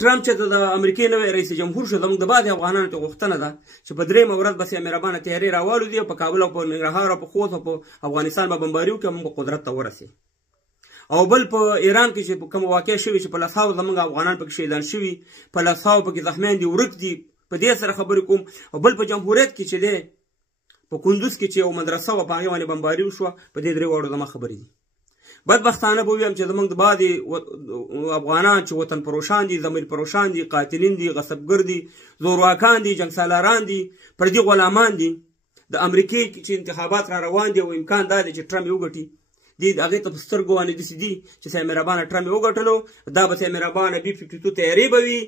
ټرمپ چې د امریکې نوی رئیس جمهور شو زموږ د بعضې افغانانو ته غوښتنه ده چې په درېیمه ورځ بس یې مهربانه تیارې راوالوځي او په کابل او په ننګرهار او په خوست او په افغانستان به بمباري وکړي او موږ قدرت ته ورسي. او بل په ایران کې چې کوم واقع شوي چې په لسهاوو زموږ افغانان پکې شهیدان شوي، په لسهاوو پکې زخمیان دي ورک دي، په دې سره خبرې کوم. او بل په جمهوریت کې چې دی په کندوز کې چې یو مدرسه وه په هغې باندې بمباري وشوه، په دې درې واړو زما خبرې دي. بدبختانه به ویم چې زموږ د بعضې افغانان چې وطن پروشان دي، ضمیر پروشان دي، قاتلین دي، غصبګر دي، زورواکان دي، جنګسالاران دي، پردي غلامان دي. د امریکې چې انتخابات را روان دي او امکان دا دی چې ټرمپ یې وګټي، دې هغې ته په سترګو باندې داسې دي چې صاحب مهربانه ټرمپ یې وګټلو، دا به صاحب مهربانه B-52 تیارې به وي،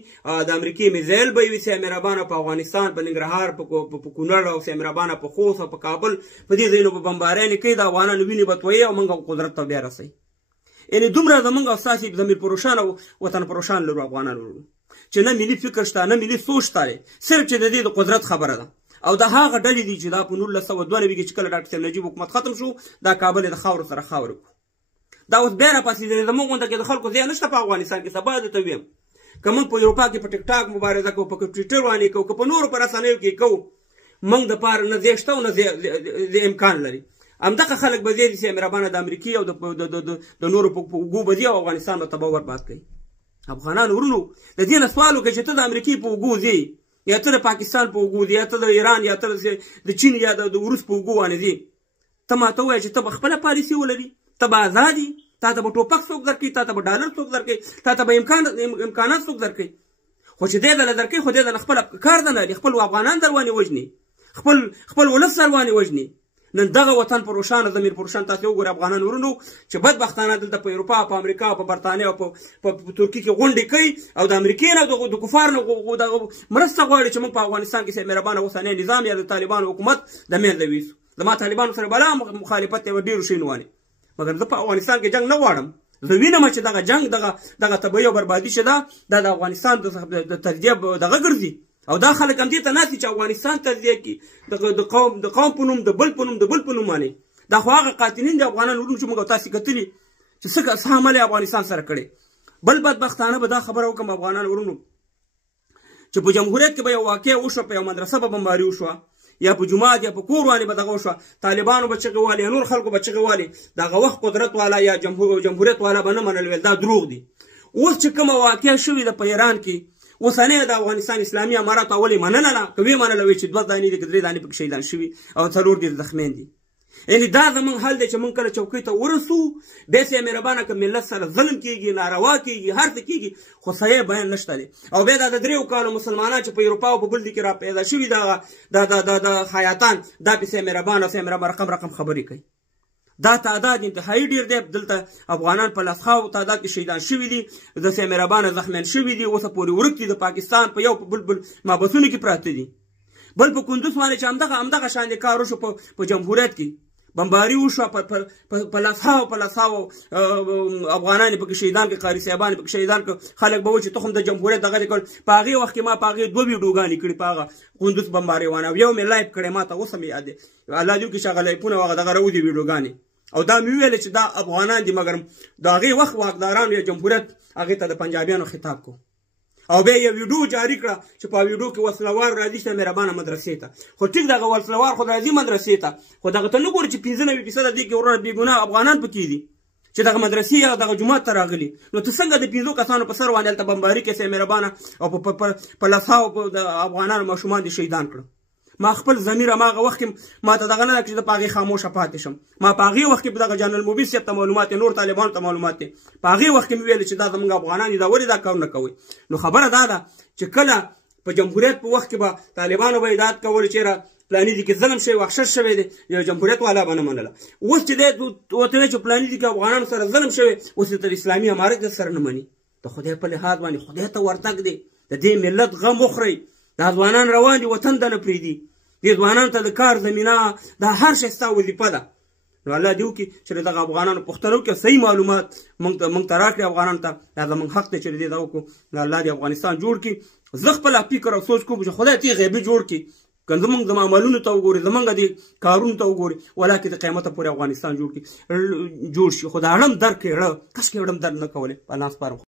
د امریکې میزایل به وي صاحب مهربانه په افغانستان، په ننګرهار، په کونړ او صاحب مهربانه په خوست او په کابل، په دې ځایونو به بمباریانې کوي، د افغانانو وینې به تویي او موږ قدرت ته بیا رسوي. یعنې دومره زموږ او ستاسې ضمیر پروشان او وطن پروشان لرو افغانان لرو چې نه ملي فکر شته، نه ملي سوچ شته، صرف چې د دې د قدرت خبره ده. او د هغه ډلې دي چې دا په 1992 کې چې کله ډاکټر صاحب نجیب حکومت ختم شو، دا کابل یې د خاورو سره خاوره کړو. دا اوس بیا راپاڅېدلې. زموږ غونډه کې د خلکو ځای نشته په افغانستان کې. سبا درته ویم که موږ په اروپا کې په ټیک ټاک مبارزه کوو، په ټویټر باندې کوو، که په نورو په رسنیو کې کوو، موږ دپاره نه ځای شته او نه امکان لري. همدغه خلک به ځای دي چې مهربانه د امریکې او د نورو په اوږو به ځي او افغانستان به تباه برباد کوي. افغانانو ورونو د دې نه سوال وکړئ چې ته د امریکې په اوږو ځې، یا ته د پاکستان په اوږو ځې، یا ته د ایران، یا ته د چین یا د روس په اوږو باندې ځې. ته ماته ووایه چې ته به خپله پالیسي ولري، ته به ازاد یې، تا ته به ټوپک څوک درکوي، تا ته به ډالر څوک درکوي، تا ته به امکانات څوک درکوي. خو چې دی دله درکوي، خو دی دله خپله کار نه لري، خپل افغانان در باندې وژني، خپل ولس در باندې وژني. نن دغه وطن پروشان ضمیر پروشان تاسې وګورئ افغانان ورونو چې بدبختانه دلته په اروپا، په امریکا، په برطانیه او په ترکیې کې غونډې کوي او د امریکې نه د کفار نه مرسته غواړي چې موږ په افغانستان کې صاحب مهربانه اوسنی نظام یا د طالبانو حکومت د منځه ویسو. زما طالبانو سره بلا مخالفت دی ډېرو شیانو باندې، مګر زه په افغانستان کې جنګ نه غواړم. زه وینم چې دغه جنګ دغه تباهي او بربادي چې ده دا د افغانستان د تجزیه دغه ګرځي. او دا خلک هم دې ته ناست دي چې افغانستان تجزیه کړي د قوم په نوم، د بل په نوم، د بل په نوم باندې. دا خو هغه قاتلین دي افغانان ورونو چې موږ او تاسې کتلي چې څه عمل یې افغانستان سره کړی. بل بدبختانه به دا خبره وکړم افغانان ورونو چې په جمهوریت کې به یو واقع وشوه، په یو مدرسه به بمباري وشوه، یا په جومات یا په کور باندې به دغه وشوه، طالبانو به چغې والي، یا نور خلکو به چغې والي. دغه وخت قدرت والا یا جمهوریت والا به نه منل، ویل دا دروغ دي. اوس چې کومه واقع شوې ده په ایران کې، اوسنۍ د افغانستان اسلامي امارات اول یې منله نه، که ویې منله وی چې 2 دانې دي که 3 دانې پکې شهیدان شوي او 4 ډېر زخمیان دي. یعنې دا زموږ حل دی چې موږ کله چوکۍ ته ورسو، بیا چې مهربانه که ملت سره ظلم کېږي، ناروا کېږي، هر څه کېږي، خو صحیح بیان نشته دی. او بیا دا د 3 کالو مسلمانان چې په اروپا او په بل دي کې را پیدا شوي د خیاطان، دا پسې مهربانه رقم خبرې کوي. دا تعداد انتهایی ډیر دی. دلته افغانان په لسخاو تعداد کې شهیدان شوي دي، د صاحب مهربانه زخمیان شوي دي، اوسه پورې ورک دي، د پاکستان په یو په بل محبسونو کې پراته دي. بل په کندوز باندې چې همدغه شان د کار وشو په جمهوریت کې بمباري وشوه، په لسهاو افغانان پکې شهیدان کړي، قاري صاحبان پکې شهیدان کړي. خلک به وایي چې ته خو د جمهوریت دغه دې کړ. په هغې وخت کې ما په هغې 2 ویډیوګانې کړي په هغه کندوز بمباري باندې، او یو مې لایف کړی، ما ته اوس هم یاد دی. الله دې وکړي چې هغه لایفونه او هغه دغه راوځي ویډیوګانې، او دا مې وویل چې دا افغانان دي، مګر د هغې وخت واکدارانو یا جمهوریت هغې ته د پنجابیانو خطاب کو. او بیا یو ویډیو جاری کړه چې په ویډیو کې وسلوار راځي چې مهربانه مدرسې ته. خو ټیک دغه وسلوار خو راځي مدرسې ته، خو دغه ته نه ګوري چې 95% دې کې ورونه بېګناه افغانان پکې دي چې دغه مدرسې یا دغه جومات ته راغلي. نو ته څنګه د 5 کسانو په سر باندې هلته بمباري کوې چې مهربانه، او په لسهاو د افغانانو ماشومان دې شهیدان کړه. ما خپل ضمیر هماغه وخت کې ما ته دغه نه ده چې زه په هغې خاموشه پاتې شم. ما په هغې وخت کې په دغه جنرال مبین صاحب ته معلومات دی، نور طالبانو ته معلومات دی، په هغې وخت کې مې ویل چې دا زموږ افغانان دي، دا ولې دا کارونه کوئ. نو خبره دا ده چې کله په جمهوریت په وخت کې به طالبانو به هدایت کول چېرې پلاني دي کې ظلم شوی، وحشت شوی دی، یو جمهوریت والا به نه منله. اوس چې دی ورته وایي چې پلاني دي کې افغانانو سره ظلم شوی، اوس د اسلامي امارت سره نه مني. د خدای په لحاظ باندې خدای ته ورتګ دی. د دې ملت غم وخورئ. دا ځوانان روان دي، وطن ته نه پرېږدي. دې ځوانانو ته د کار زمینه، دا هر شی ستا وظیفه ده. نو الله دې وکړي چې دغه افغانانو پوښتنه وکړي، صحیح معلومات موږ ته راکړي افغانانو ته. دا زموږ حق دی چې دې دا وکړو. الله دې افغانستان جوړ کړي. زه خپله فکر او سوچ کوم چې خدای دې غیبي جوړ کړي، که زموږ د عملونو ته وګوري، زموږ د کارونو ته وګوري، ولاکې د قیامته پورې افغانستان جوړ شي. خو د اړم درک یې کاشکې اړم درک نه کولی. په الله سپارم.